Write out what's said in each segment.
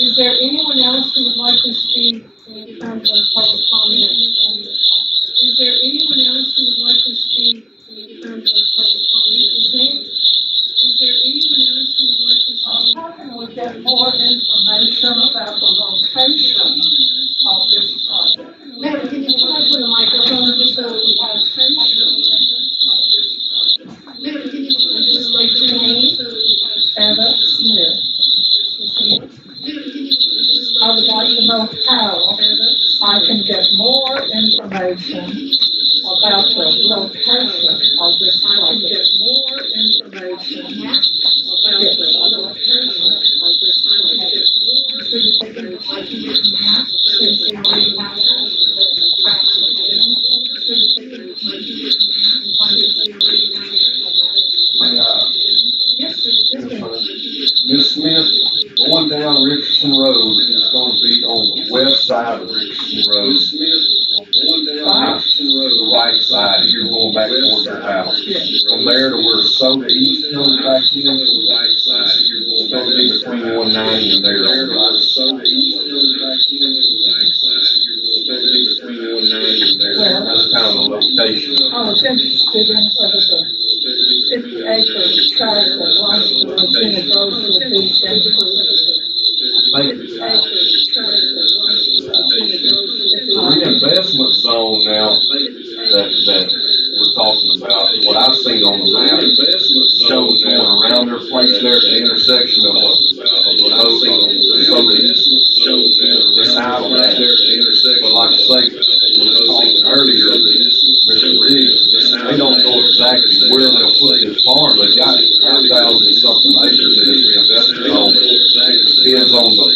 Is there anyone else who would like to speak in terms of public comment? Is there anyone else who would like to speak in terms of public comment? Is there anyone else who would like to speak? How can we get more information about the location of this project? Madam, can you come up to the microphone just so we have Madam, can you just state your name? Anna Smith. I would like to know how I can get more information about the location of this project. More information about the location of this project. So you can like to get map, since they already have that. So you can like to get map, since they already have that. Yes, Ms. Smith, going down Richardson Road is going to be on the west side of Richardson Road. Going down Richardson Road, the right side, you're going back towards your house. From there to where Soda East comes back in, the right side, you're going to be between 190 and there. Soda East comes back in, the right side, you're going to be between 190 and there. That's kind of the location. I was interested in whether the 50-acre tract that runs through Virginia Grove will be The reinvestment zone now that we're talking about, what I've seen on the map, shows going around their place there at the intersection of the road and it's out of that. But like I say, we were talking earlier, Mr. Riggs, they don't know exactly where they'll put this farm. They've got 5,000 something acres in this reinvestment zone. It depends on the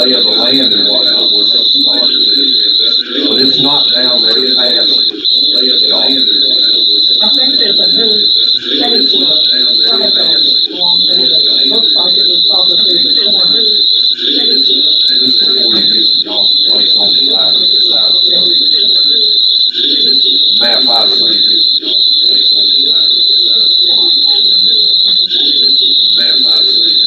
lay of the land and whatnot where this starts. But it's not down there past it all. I think there's a new state along there that looks like it would probably be the corner. Just before you get to Johnson Place on the right of the south coast. Map I've seen. Map I've seen.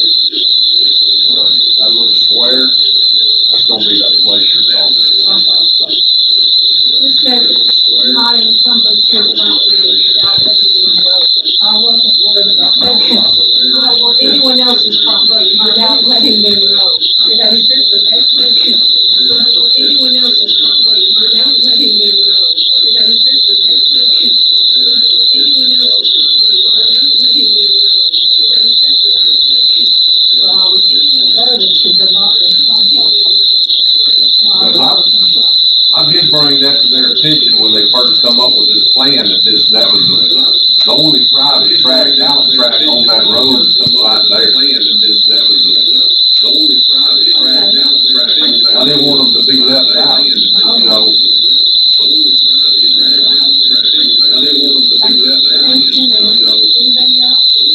only private track, out track on that road is right there. The only private track, out track on that. I didn't want them to be left out, you know. I didn't want them to be left out, Thank you, ma'am. you know. Anybody else? Thank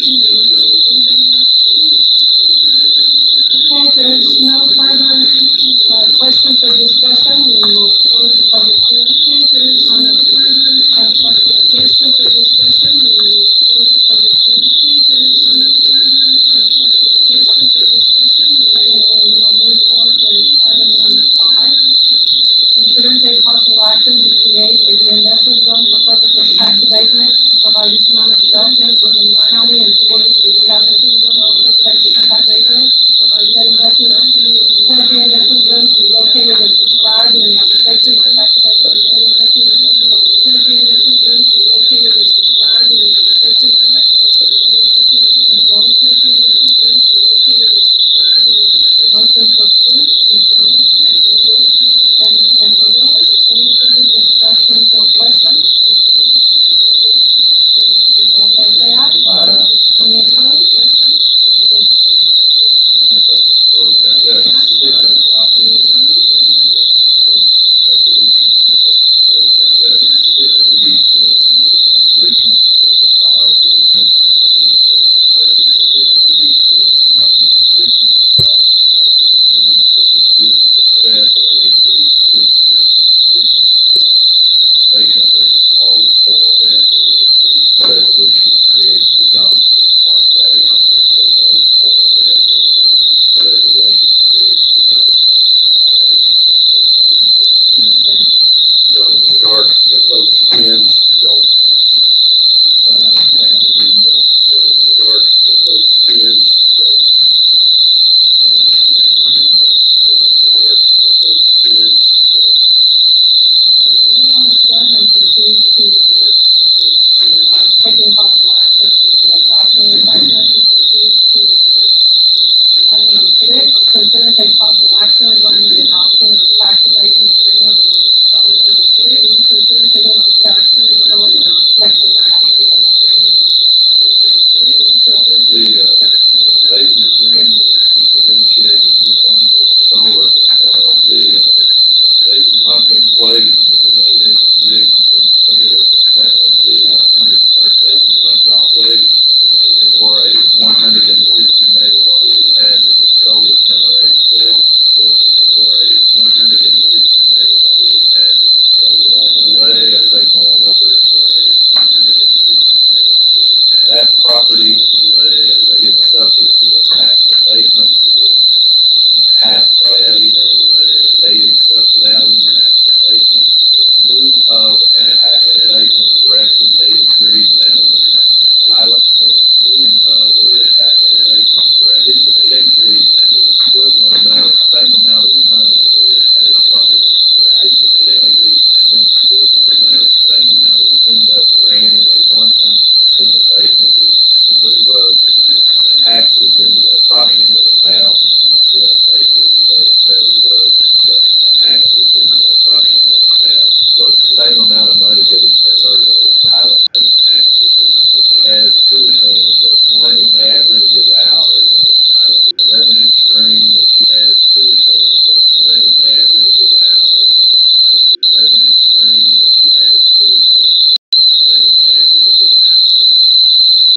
you, ma'am. Anybody else? Okay, if there's no further, questions or discussion, we will close the public hearing. Okay, if there's no further, questions or discussion, we will close the public hearing. Okay, if there's no further, questions or discussion, we will move forward with item number 5. Consider and take possible action to create a reinvestment zone for purpose of tax abatement to provide economic development within the county and state to establish a zone for purpose of tax abatement to provide that investment. Said reinvestment zone to be located as described in the application for tax abatement. Said reinvestment zone to be located as described in the application for tax abatement. Motion for approval. Any further discussion or questions? All in favor, say aye. Any opposed? Taking possible action with the adoption of the tax abatement proceed to item number 6. Consider and take possible action regarding the adoption of the tax abatement agreement with the Consider and take possible action regarding the adoption of the tax abatement agreement with The abatement agreement is negotiated with Solar. The abatement contemplates negotiated with Solar. That would be for a 150 megawatt capacity solar generation facility for a 150 megawatt capacity solar. Normal way, I say normal, but it's 150 megawatt. That property gets subject to a tax abatement. Half property daily subsidized tax abatement in lieu of a tax abatement correction 83,000 pilot payment. Tax abatement correction is essentially equivalent amount, same amount of money as property. End up granting a 100% abatement in lieu of taxes in the approximate amount. So it's the same amount of money that is converted to pilot payment. As two things, one averages out the revenue stream, which has two things, one averages out the revenue stream, which has two things, one averages out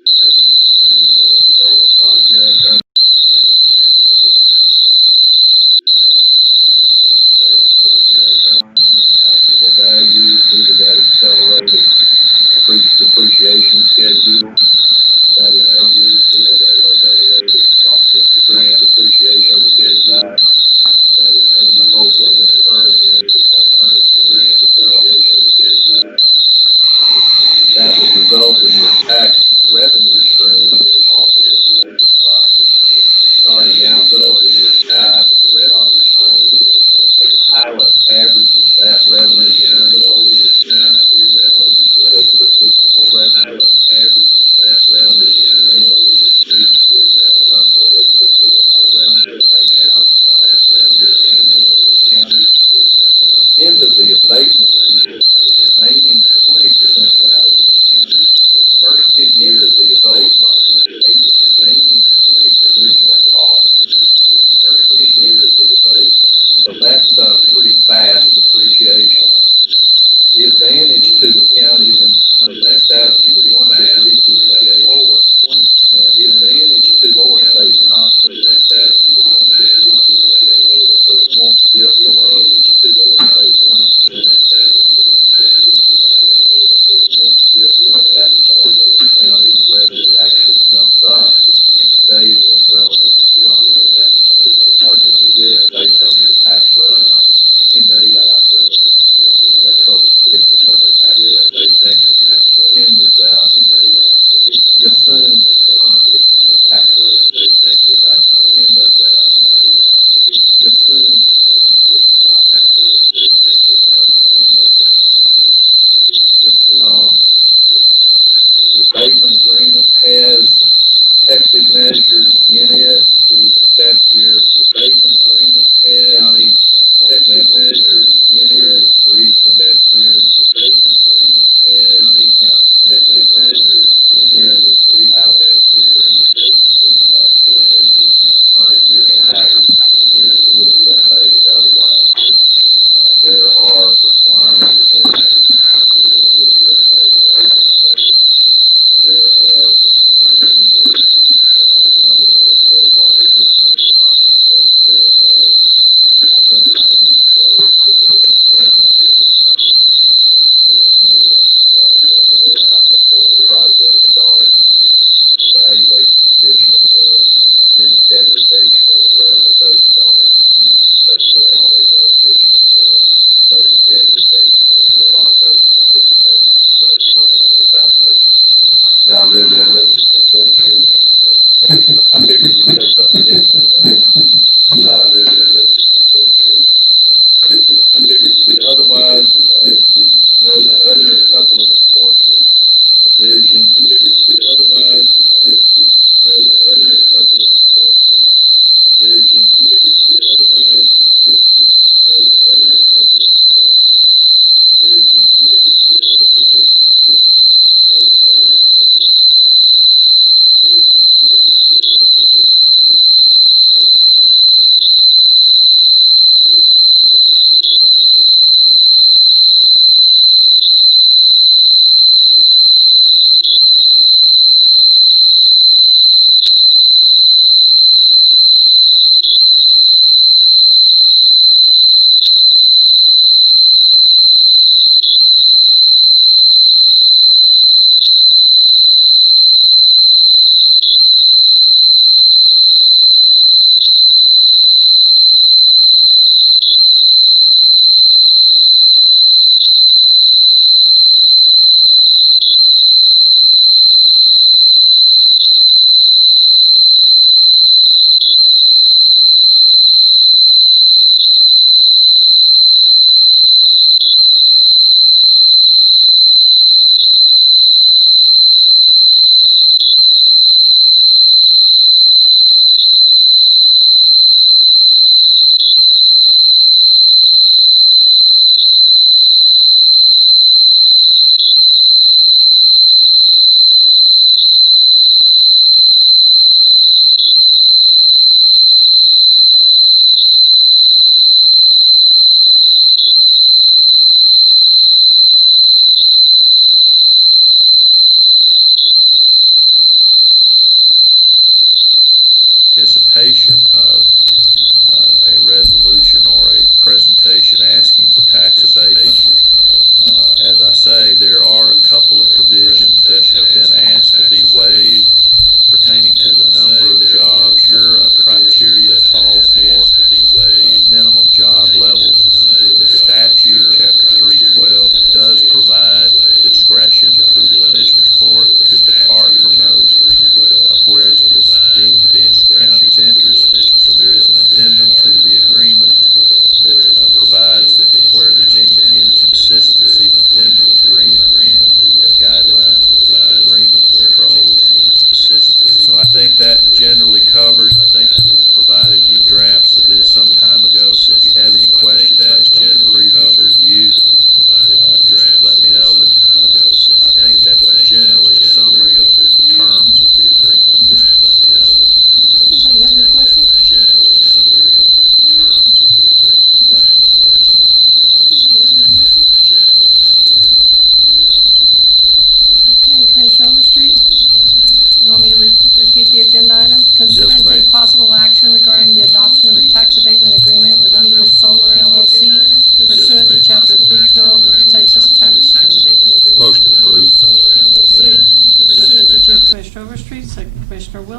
the revenue stream of a solar project. Taxable values due to that accelerated depreciation schedule. That is something due to that accelerated grant depreciation will get back. That is in the hope of an early alternative grant depreciation will get back. That would result in your tax revenue stream off of the state property. Starting out though in your tax revenue stream, a pilot averages that revenue stream over the time period with a predictable revenue. Pilot averages that revenue stream over the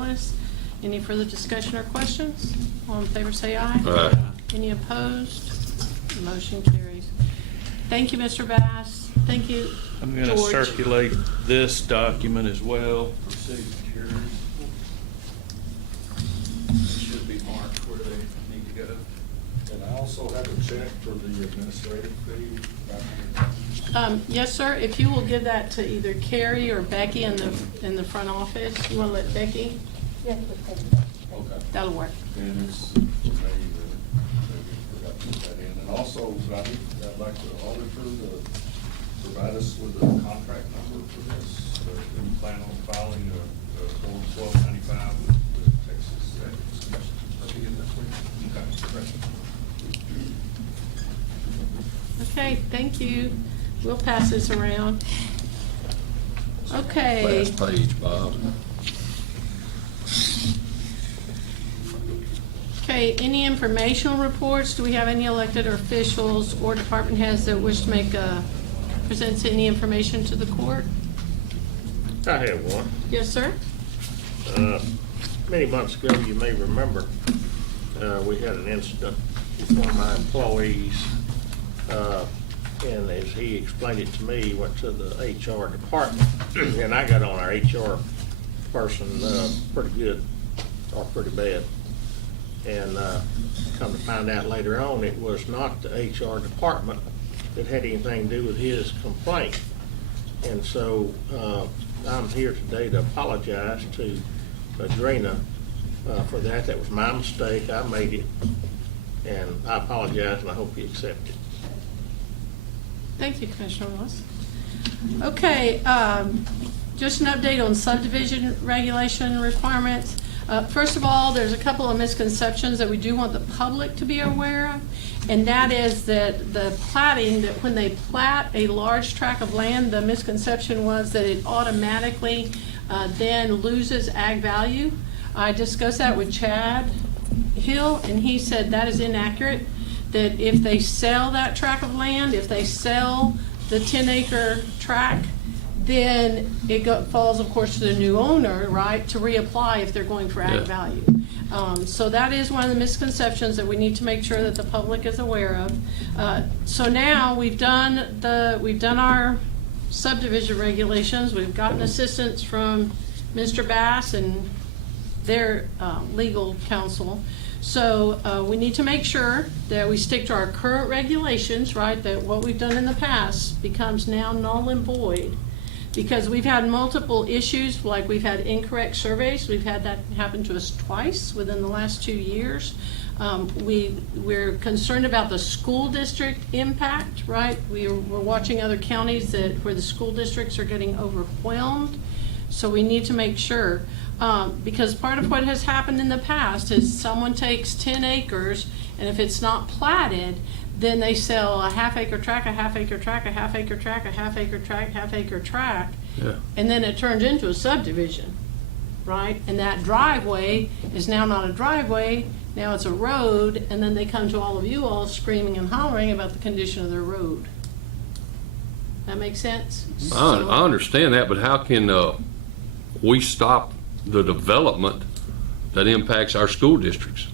Wallace. Any further discussion or questions? All in favor say aye. Aye. Any opposed? Motion carries. Thank you, Mr. Bass. Thank you, I'm going to George. circulate this document as well for signatures. It should be marked where they need to go. And I also have a check for the administrative fee. Yes, sir. If you will give that to either Carrie or Becky in the front office. You want to let Becky? Okay. That'll work. And it's, maybe forgot to put that in. And also, I'd like the auditor to provide us with a contract number for this. We plan on filing a Form 1295 with the Texas Ethics Commission. Let me get that for you. Okay, great. Okay, thank you. We'll pass this around. Okay. Last page, Bob. Okay, any informational reports? Do we have any elected officials or department heads that wish to present any information to the court? I have one. Yes, sir. Many months ago, you may remember, we had an incident with one of my employees, and as he explained it to me, went to the HR department, and I got on our HR person pretty good, or pretty bad. And come to find out later on, it was not the HR department that had anything to do with his complaint. And so I'm here today to apologize to Adrena for that. That was my mistake. I made it. And I apologize, and I hope you accept it. Thank you, Commissioner Willis. Okay, just an update on subdivision regulation requirements. First of all, there's a couple of misconceptions that we do want the public to be aware of, and that is that the platting, that when they plat a large tract of land, the misconception was that it automatically then loses ag value. I discussed that with Chad Hill, and he said that is inaccurate, that if they sell that tract of land, if they sell the 10-acre tract, then it falls, of course, to the new owner, right, to reapply if they're going for ag Yeah. value. So that is one of the misconceptions that we need to make sure that the public is aware of. So now we've done our subdivision regulations. We've gotten assistance from Mr. Bass and their legal counsel. So we need to make sure that we stick to our current regulations, right, that what we've done in the past becomes now null and void. Because we've had multiple issues, like we've had incorrect surveys. We've had that happen to us twice within the last 2 years. We're concerned about the school district impact, right? We're watching other counties where the school districts are getting overwhelmed. So we need to make sure, because part of what has happened in the past is someone takes 10 acres, and if it's not platted, then they sell a half-acre tract, a half-acre tract, a half-acre tract, a half-acre tract, half-acre tract, Yeah. and then it turns into a subdivision, right? And that driveway is now not a driveway, now it's a road, and then they come to all of you all screaming and hollering about the condition of their road. That make sense? I understand that, but how can we stop the development that impacts our school districts?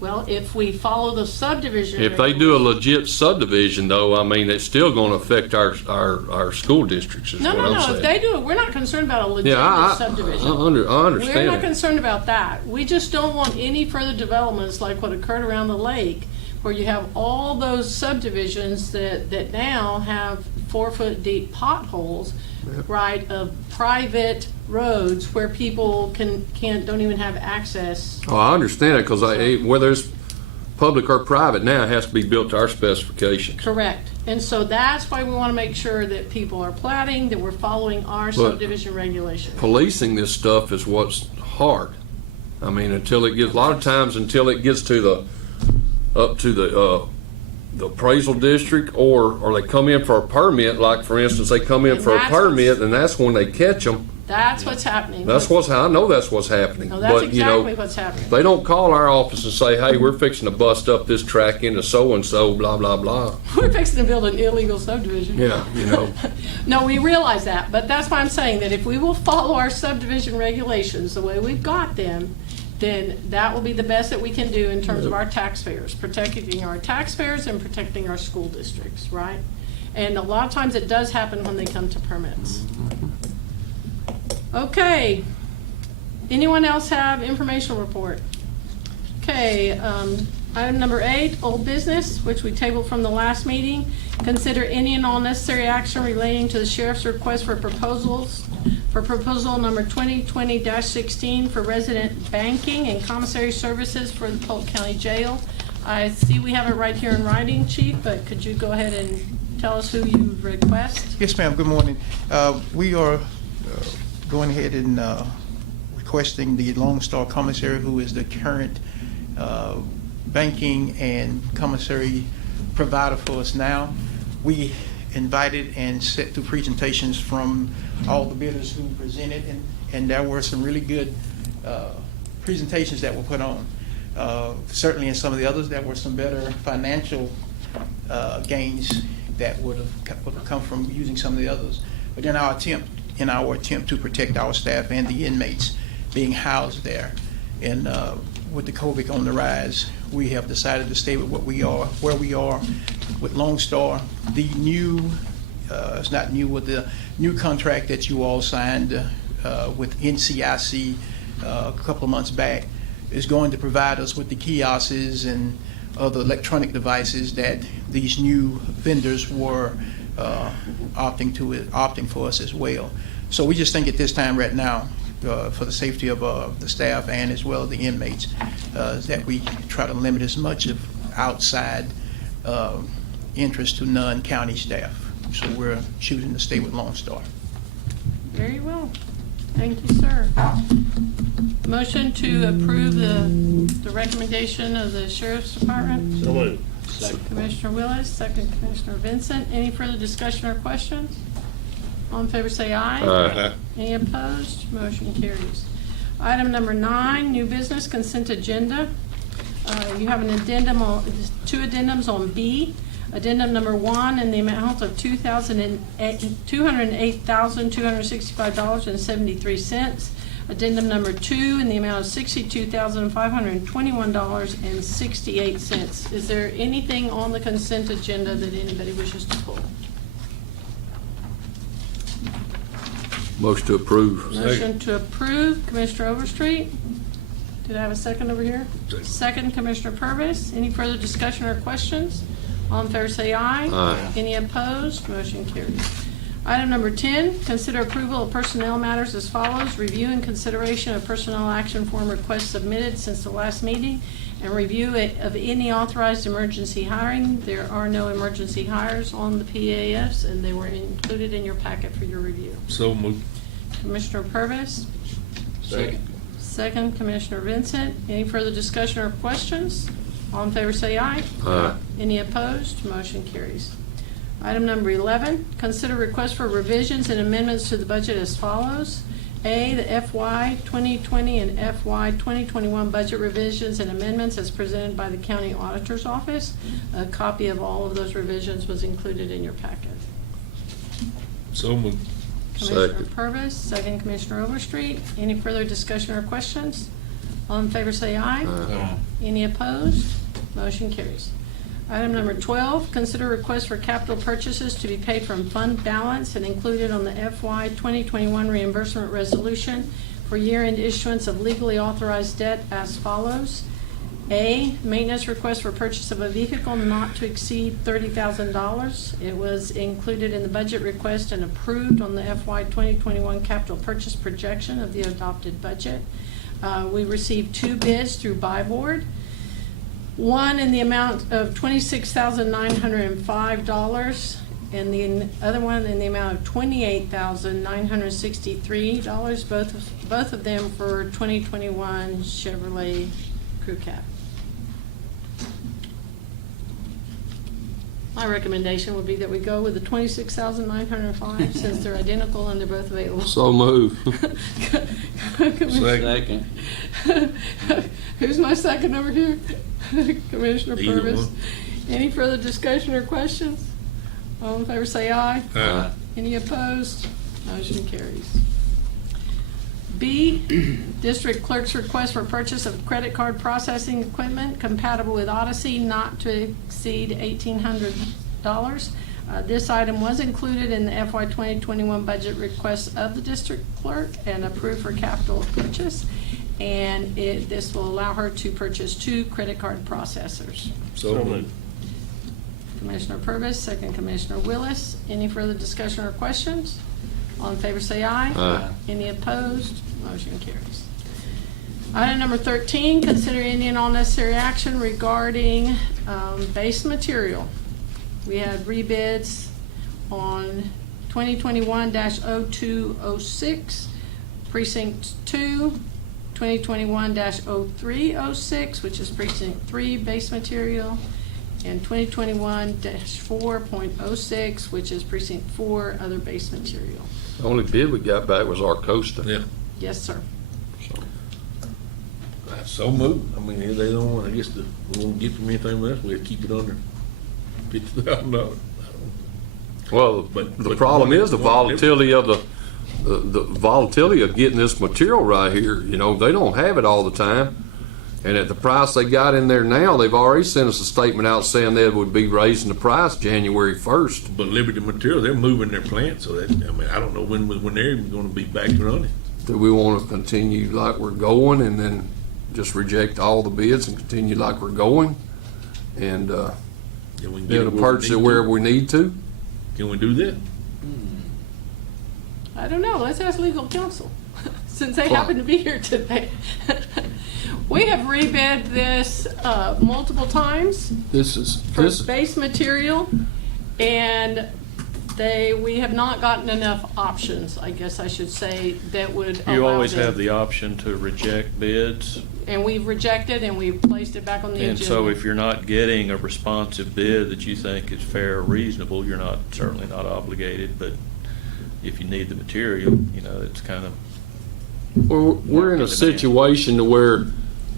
Well, if we follow the subdivision. If they do a legit subdivision, though, I mean, it's still going to affect our school districts, is No, what no, I'm no, saying. if they do it, we're not concerned about a legitimate Yeah, I subdivision. understand We're not that. concerned about that. We just don't want any further developments like what occurred around the lake, where you have all those subdivisions that now have 4-foot deep potholes, right, of private roads where people don't even have access. Oh, I understand it, because whether it's public or private now, it has to be built to our specifications. Correct. And so that's why we want to make sure that people are platting, that we're following our subdivision regulations. Policing this stuff is what's hard. I mean, a lot of times until it gets to up to the appraisal district, or they come in for a permit, like for instance, they come in And for a that's permit, and that's when they catch them. That's what's happening. I know that's what's happening. No, that's But, you know, exactly what's happening. they don't call our office and say, hey, we're fixing to bust up this track into so-and-so, blah, blah, blah. We're fixing to build an illegal subdivision. Yeah, you know. No, we realize that, but that's why I'm saying that if we will follow our subdivision regulations the way we've got them, then that will be the best that we can do in terms of our taxpayers, protecting our taxpayers and protecting our school districts, right? And a lot of times it does happen when they come to permits. Okay. Anyone else have informational report? Okay, item number 8, old business, which we tabled from the last meeting. Consider any and all necessary action relating to the sheriff's request for proposals, for proposal number 2020-16 for resident banking and commissary services for the Polk County Jail. I see we have it right here in writing, Chief, but could you go ahead and tell us who you request? Yes, ma'am. Good morning. We are going ahead and requesting the Lone Star Commissary, who is the current banking and commissary provider for us now. We invited and set through presentations from all the bidders who presented, and there were some really good presentations that were put on. Certainly in some of the others, there were some better financial gains that would have come from using some of the others. But in our attempt to protect our staff and the inmates being housed there, and with the COVID on the rise, we have decided to stay with where we are with Lone Star. The new, it's not new, with the new contract that you all signed with NCIC a couple of months back, is going to provide us with the kiosks and other electronic devices that these new vendors were opting for us as well. So we just think at this time right now, for the safety of the staff and as well as the inmates, that we try to limit as much of outside interest to non-county staff. So we're choosing to stay with Lone Star. Very well. Thank you, sir. Motion to approve the recommendation of the Sheriff's Department. So moved. Commissioner Willis, second Commissioner Vincent. Any further discussion or questions? All in favor say aye. Aye. Any opposed? Motion carries. Item number 9, new business consent agenda. You have an addendum on, 2 addendums on B. Addendum number 1 in the amount of $208,265.73. Addendum number 2 in the amount of $62,521.68. Is there anything on the consent agenda that anybody wishes to pull? Motion to approve. Motion to approve, Commissioner Overstreet. Did I have a second over here? Second, Commissioner Purvis. Any further discussion or questions? All in favor say aye. Aye. Any opposed? Motion carries. Item number 10, consider approval of personnel matters as follows. Review and consideration of personnel action form requests submitted since the last meeting, and review of any authorized emergency hiring. There are no emergency hires on the PAFs, and they were included in your packet for your review. So moved. Commissioner Purvis. Second. Second, Commissioner Vincent. Any further discussion or questions? All in favor say aye. Aye. Any opposed? Motion carries. Item number 11, consider request for revisions and amendments to the budget as follows. A, the FY 2020 and FY 2021 budget revisions and amendments as presented by the County Auditor's Office. A copy of all of those revisions was included in your packet. So moved. Commissioner Second. Purvis, second Commissioner Overstreet. Any further discussion or questions? All in favor say aye. Aye. Any opposed? Motion carries. Item number 12, consider request for capital purchases to be paid from fund balance and included on the FY 2021 reimbursement resolution for year-end issuance of legally authorized debt as follows. A, maintenance request for purchase of a vehicle not to exceed $30,000. It was included in the budget request and approved on the FY 2021 capital purchase projection of the adopted budget. We received 2 bids through Buy Board. One in the amount of $26,905, and the other one in the amount of $28,963. Both of them for 2021 Chevrolet Crew Cab. My recommendation would be that we go with the 26,905 since they're identical and they're both available. So move. Second. Who's my second over here? Commissioner Either Purvis. one. Any further discussion or questions? All in favor say aye. Aye. Any opposed? Motion carries. B, District Clerk's request for purchase of credit card processing equipment compatible with Odyssey not to exceed $1,800. This item was included in the FY 2021 budget request of the District Clerk and approved for capital purchase. And this will allow her to purchase 2 credit card processors. So moved. Commissioner Purvis, second Commissioner Willis. Any further discussion or questions? All in favor say aye. Aye. Any opposed? Motion carries. Item number 13, consider any and all necessary action regarding base material. We had rebids on 2021-0206, Precinct 2, 2021-0306, which is Precinct 3 base material, and 2021-4.06, which is Precinct 4 other base material. The only bid we got back was Arcosta. Yeah. Yes, sir. So moved. I mean, if they don't want, I guess we won't get them anything less, we'll keep it under $50,000. Well, But- the but problem one- is the one- volatility of the volatility of getting this material right here. You know, they don't have it all the time. And at the price they got in there now, they've already sent us a statement out saying they would be raising the price January 1st. But Liberty Material, they're moving their plant, so that, I mean, I don't know when they're even gonna be back running. Do we want to continue like we're going and then just reject all the bids and continue like we're going? And Can we get then it where we purchase it need wherever to? we need to? Can we do that? I don't know. Let's ask legal counsel, since they Fine. happen to be here today. We have rebid this multiple times for base material, and we have not gotten enough options, I guess I should say, that would allow You always them. have the option to reject bids, And we've rejected, and we've placed it back on the agenda. and so if you're not getting a responsive bid that you think is fair or reasonable, you're not, certainly not obligated, but if you need the material, you know, it's kind of, We're in a Market demand. situation to where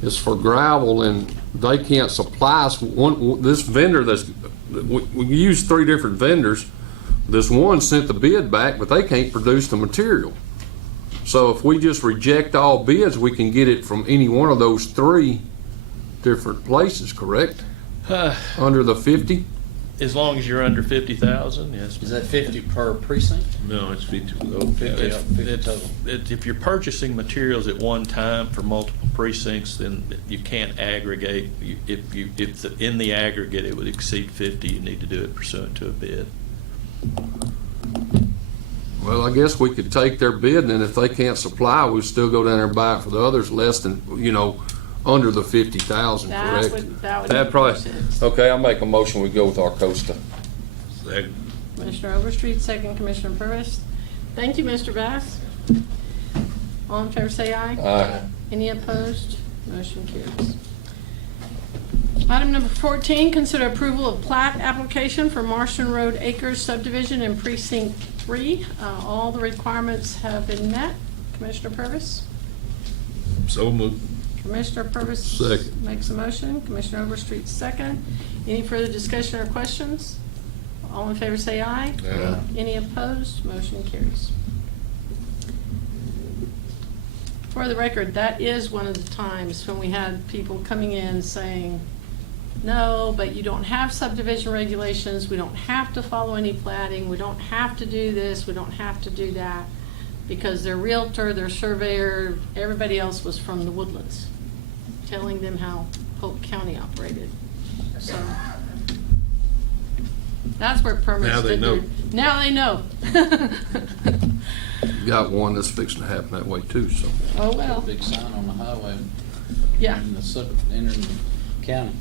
it's for gravel and they can't supply us. This vendor we use 3 different vendors. This one sent the bid back, but they can't produce the material. So if we just reject all bids, we can get it from any one of those 3 different places, correct? Under the 50? as long as you're under 50,000, yes. Is that 50 per precinct? No, it's 50. If you're purchasing materials at one time for multiple precincts, then you can't aggregate. If in the aggregate it would exceed 50, you need to do it pursuant to a bid. Well, I guess we could take their bid, and then if they can't supply, we'd still go down there and buy it for the others less than, under the 50,000, That correct? would That'd make more probably, sense. okay, I'll make a motion, we go with Arcosta. Second. Commissioner Overstreet, second Commissioner Purvis. Thank you, Mr. Bass. All in favor say aye. Aye. Any opposed? Motion carries. Item number 14, consider approval of plat application for Marston Road Acres subdivision in precinct 3. All the requirements have been met. Commissioner Purvis? So moved. Commissioner Purvis Second. makes a motion. Commissioner Overstreet second. Any further discussion or questions? All in favor say aye. Aye. Any opposed? Motion carries. For the record, that is one of the times when we had people coming in saying, no, but you don't have subdivision regulations, we don't have to follow any platting, we don't have to do this, we don't have to do that, because their realtor, their surveyor, everybody else was from the Woodlands, telling them how Polk County operated. So that's where permits. Now they know. Now they know. Got one that's fixing to happen that way too, so. Oh, well, Big sign on the highway yeah. in the entering the county.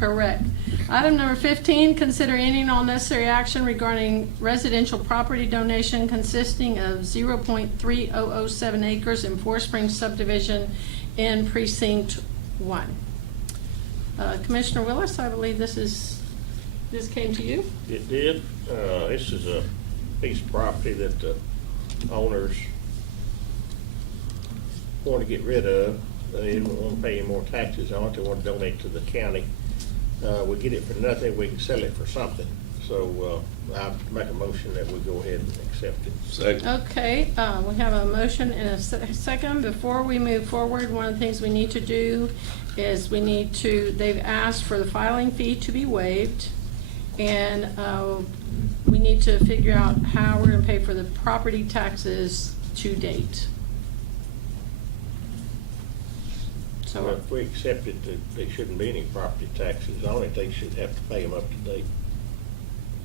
Correct. Item number 15, consider any and all necessary action regarding residential property donation consisting of 0.3007 acres in Four Springs subdivision in precinct 1. Commissioner Willis, I believe this is This came to you? It did. This is a piece of property that the owners want to get rid of. They didn't want to pay any more taxes on it. They want to donate to the county. We get it for nothing. We can sell it for something. So I make a motion that we go ahead and accept it. Second. Okay, we have a motion and a second. Before we move forward, one of the things we need to do is they've asked for the filing fee to be waived. And we need to figure out how we're gonna pay for the property taxes to date. So So, if we accept it, there shouldn't be any property taxes on it. They should have to pay them up to date.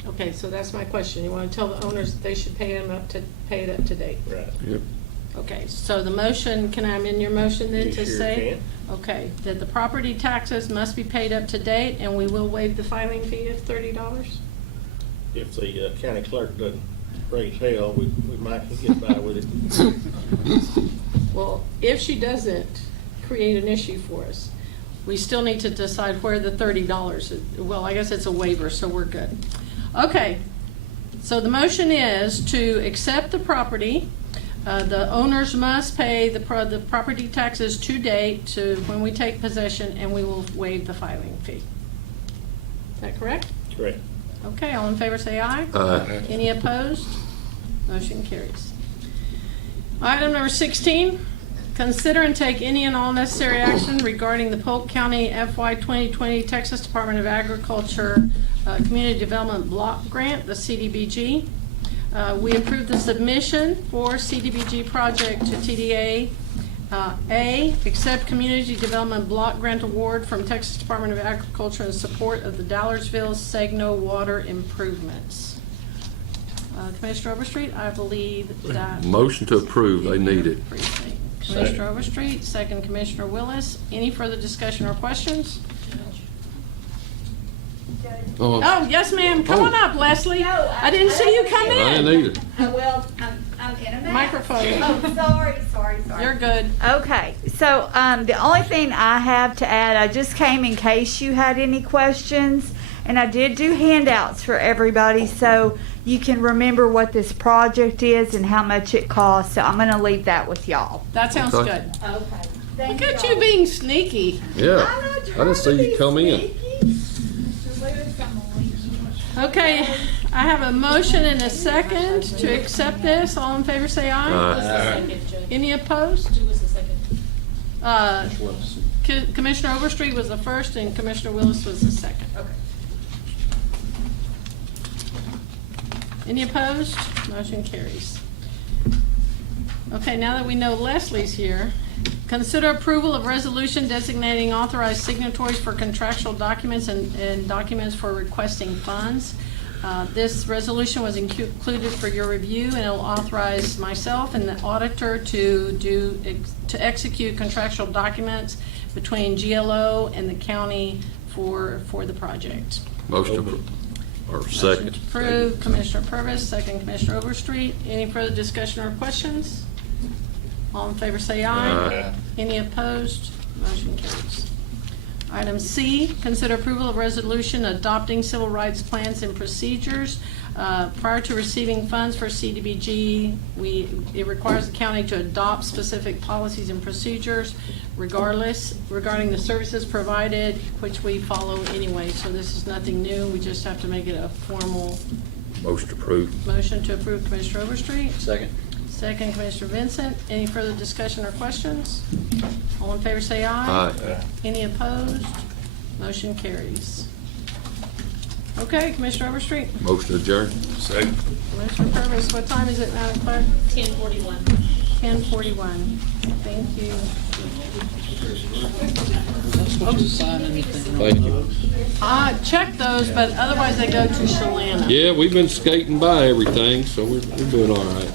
okay, so that's my question. You wanna tell the owners that they should pay it up to date? Right. Yep. Okay, so the motion, can I amend your motion then You to sure say? can. Okay, that the property taxes must be paid up to date, and we will waive the filing fee of $30? If the county clerk doesn't raise hell, we might can get by with it. Well, if she doesn't create an issue for us, we still need to decide where the $30 is. Well, I guess it's a waiver, so we're good. Okay, so the motion is to accept the property. The owners must pay the property taxes to date to when we take possession, and we will waive the filing fee. Is that correct? Correct. Okay, all in favor say aye. Aye. Any opposed? Motion carries. Item number 16, consider and take any and all necessary action regarding the Polk County FY 2020 Texas Department of Agriculture Community Development Block Grant, the CDBG. We approved the submission for CDBG project to TDA. A, accept Community Development Block Grant Award from Texas Department of Agriculture in support of the Dallersville-Sagno water improvements. Commissioner Overstreet, I believe that. Motion to approve, they need it. Precinct. Commissioner Overstreet, second Commissioner Willis. Any further discussion or questions? Oh, Oh, yes, ma'am. Come on up, Leslie. I didn't see you come I in. didn't either. Well, I'm in a mess. Microphone. Oh, sorry. You're good. Okay, so, the only thing I have to add, I just came in case you had any questions, and I did do handouts for everybody, so you can remember what this project is and how much it costs, so I'm gonna leave that with y'all. That sounds Okay. good. Okay. Look at you being sneaky. Yeah, I didn't see you come in. Okay, I have a motion and a second to accept this. All in favor say aye. Aye. Any opposed? Who was the second? Commissioner Overstreet was the first and Commissioner Willis was the second. Okay. Any opposed? Motion carries. Okay, now that we know Leslie's here, consider approval of resolution designating authorized signatories for contractual documents and documents for requesting funds. This resolution was included for your review, and it'll authorize myself and the auditor to execute contractual documents between GLO and the county for the project. Motion to approve. Or second. Approved, Commissioner Purvis, second Commissioner Overstreet. Any further discussion or questions? All in favor say aye. Aye. Any opposed? Motion carries. Item C, consider approval of resolution adopting civil rights plans and procedures. Prior to receiving funds for CDBG, it requires the county to adopt specific policies and procedures regarding the services provided, which we follow anyway. So this is nothing new. We just have to make it a formal Motion to approve. motion to approve. Commissioner Overstreet. Second. Second, Commissioner Vincent. Any further discussion or questions? All in favor say aye. Aye. Any opposed? Motion carries. Okay, Commissioner Overstreet. Motion adjourned. Second. Commissioner Purvis, what time is it, Madam Clerk? 10:41. 10:41. Thank you. Supposed to sign anything? Thank you. Check those, but otherwise they go to Shalana. Yeah, we've been skating by everything, so we're doing all right.